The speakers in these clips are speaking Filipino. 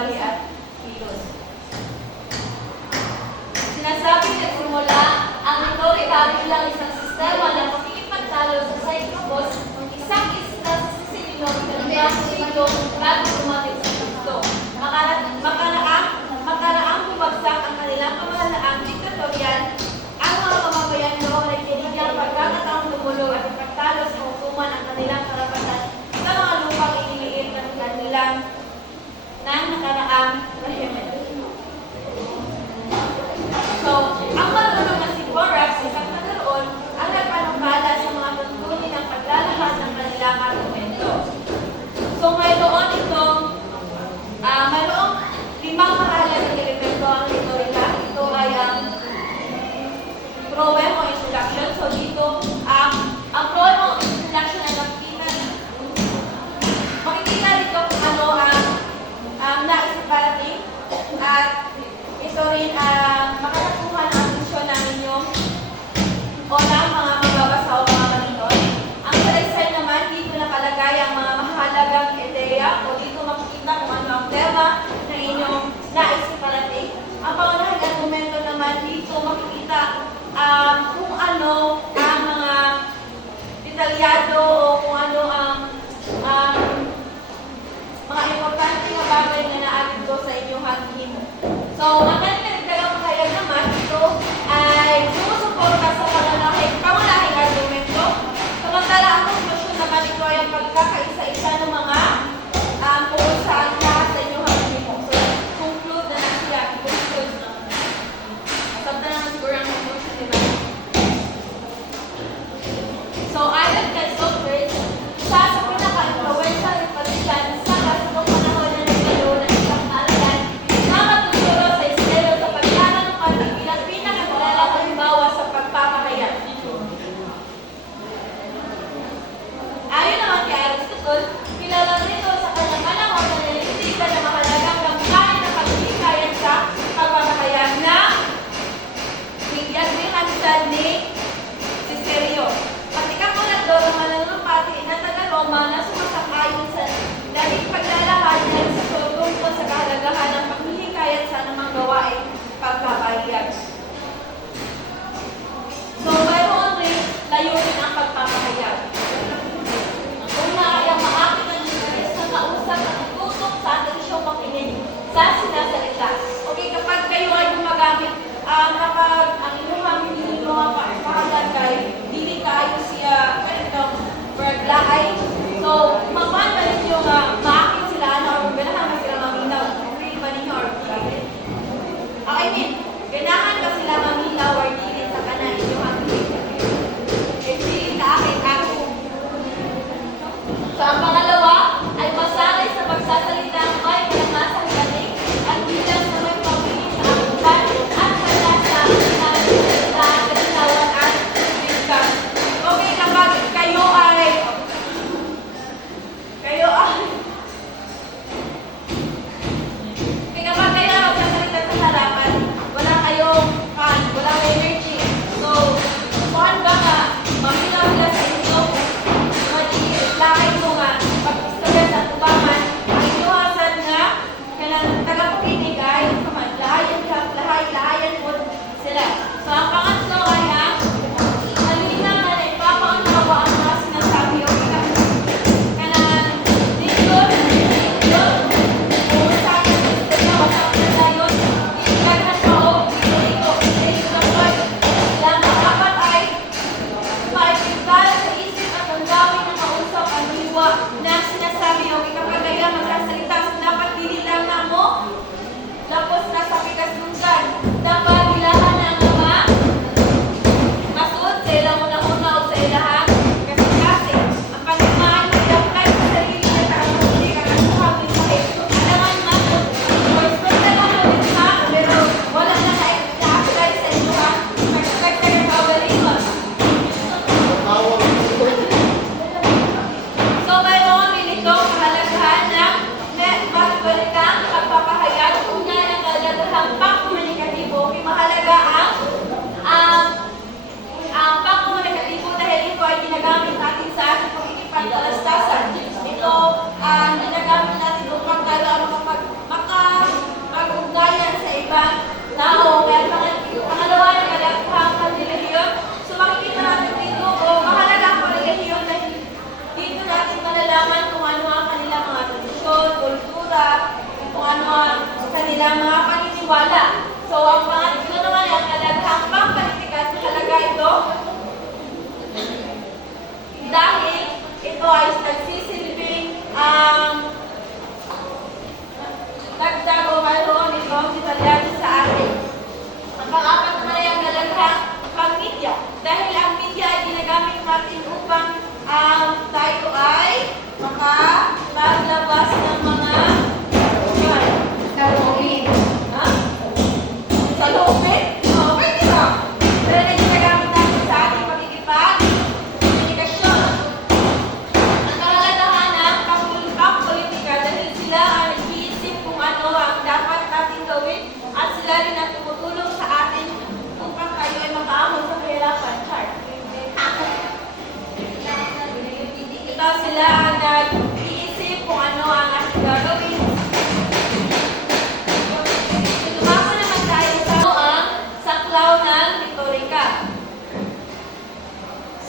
bali at ng So, ang marunong na si Borax, isang ang nagpanumbala sa mga tuntunin ng paglalahas ng kanilang argumento. So, mayroon itong, uh, mayroong limang mahalagang elemento ang retorika. Ito ay ang um, proem o. So, dito,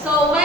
So when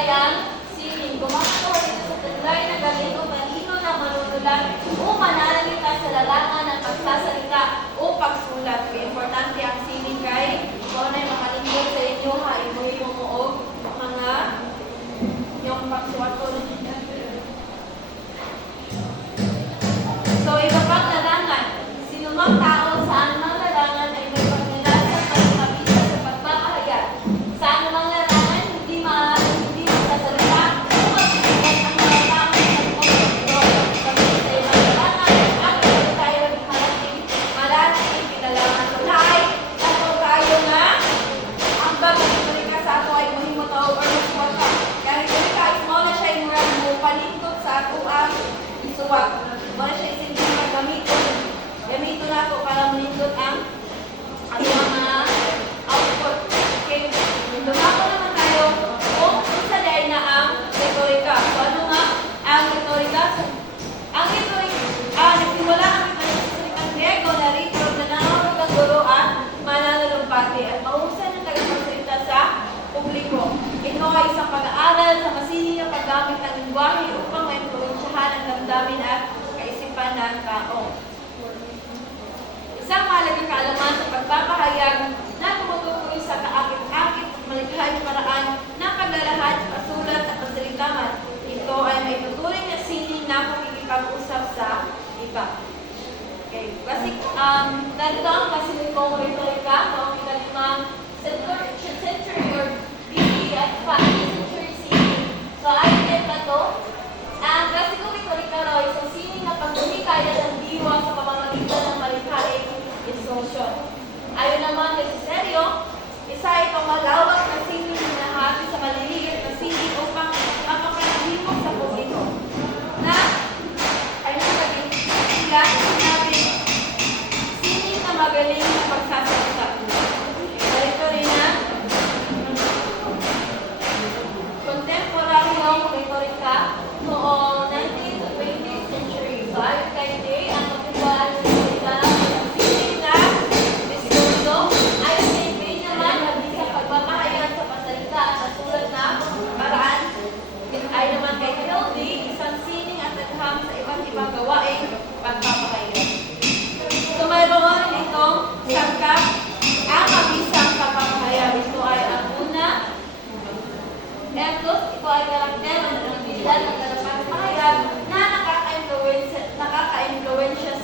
sayang sining. Gumawa ko rin sa tulay na galing o kanino na manunulang lingwahe upang maimpluensyahan ang damdamin at kaisipan ng tao. Isang mahalagang kaalaman sa pagpapahayag na tumutukoy sa kaakit-akit at malikhaing paraan ng paglalahad, pasulat at pasalitaman. Ito ay may tuturing na sining na pakikipag-usap sa iba. Okay. Basic, um, narito ang basilikong retorika o kinalimang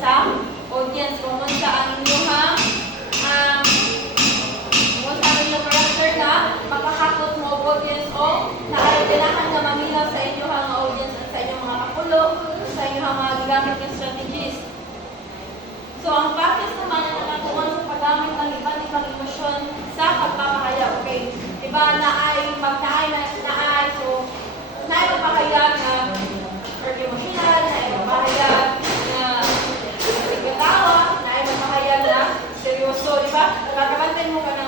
sa audience kung saan nyo ano ha um, kung saan nyo character na makahakot mo audience o naaradilahan na mamilaw sa inyo ha nga audience at sa inyo mga kapulo sa inyo ha mga gamit ng strategies. So ang practice naman ang nakatuan sa paggamit ng iba't ibang emosyon sa pagpapahayag. Okay? Diba na ay pagkain na, na ay so na ay pagpapahayag na early emotion. Diba? ba? Gagabantan mo ka ng